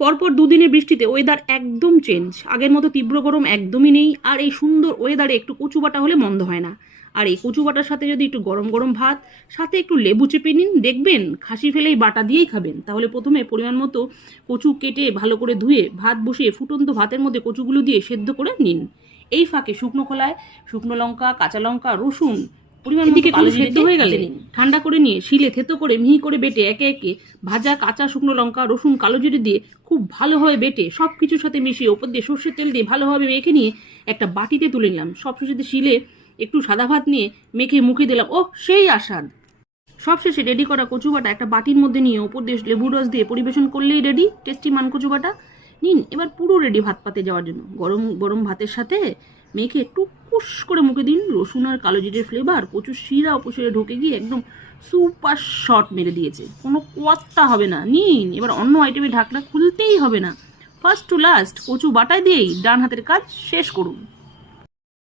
পরপর দুদিনের বৃষ্টিতে ওয়েদার একদম চেঞ্জ, আগের মতো তীব্র গরম একদমই নেই। আর এই সুন্দর ওয়েদারে একটু কচু বাটা হলে মন্দ হয় না। আর এই কচু বাটার সাথে যদি একটু গরম গরম ভাত, সাথে একটু লেবু চেপে নিন, দেখবেন খাসি ফেলেই বাটা দিয়েই খাবেন। তাহলে প্রথমে পরিমাণ মতো কচু কেটে ভালো করে ধুয়ে ভাত বসিয়ে ফুটন্ত ভাতের মধ্যে কচুগুলো দিয়ে সেদ্ধ করে নিন। এই ফাঁকে শুকনো খোলায় শুকনো লঙ্কা, কাঁচা লঙ্কা, রসুন পরিমাণ মতো কালো জিরে সেদ্ধ হয়ে গেলে ঠান্ডা করে নিয়ে শিলে থেতো করে মিহি করে বেটে একে একে ভাজা কাঁচা শুকনো লঙ্কা, রসুন, কালো জিরে দিয়ে খুব ভালোভাবে বেটে সব কিছুর সাথে মিশিয়ে ওপর দিয়ে সর্ষের তেল দিয়ে ভালোভাবে মেখে নিয়ে একটা বাটিতে তুলে নিলাম। সব শেষে শিলে একটু সাদা ভাত নিয়ে মেখে মুখে দিলাম, ও সেই আস্বাদ। সবশেষে রেডি করা কচু বাটা একটা বাটির মধ্যে নিয়ে ওপর দিয়ে লেবুর রস দিয়ে পরিবেশন করলেই রেডি টেস্টি মান কচু বাটা। নিন, এবার পুরো রেডি ভাত পাতে যাওয়ার জন্য। গরম গরম ভাতের সাথে মেখে টুকুস করে মুখে দিন। রসুন আর কালো জিরের ফ্লেভার কচুর শিরা উপশিরে ঢুকে গিয়ে একদম সুপার শট মেরে দিয়েছে, কোনো কোয়াত্তা হবে না। নিন, এবার অন্য আইটেমের ঢাকনা খুলতেই হবে না। ফার্স্ট টু লাস্ট কচু বাটায় দিয়েই ডান হাতের কাজ শেষ করুন।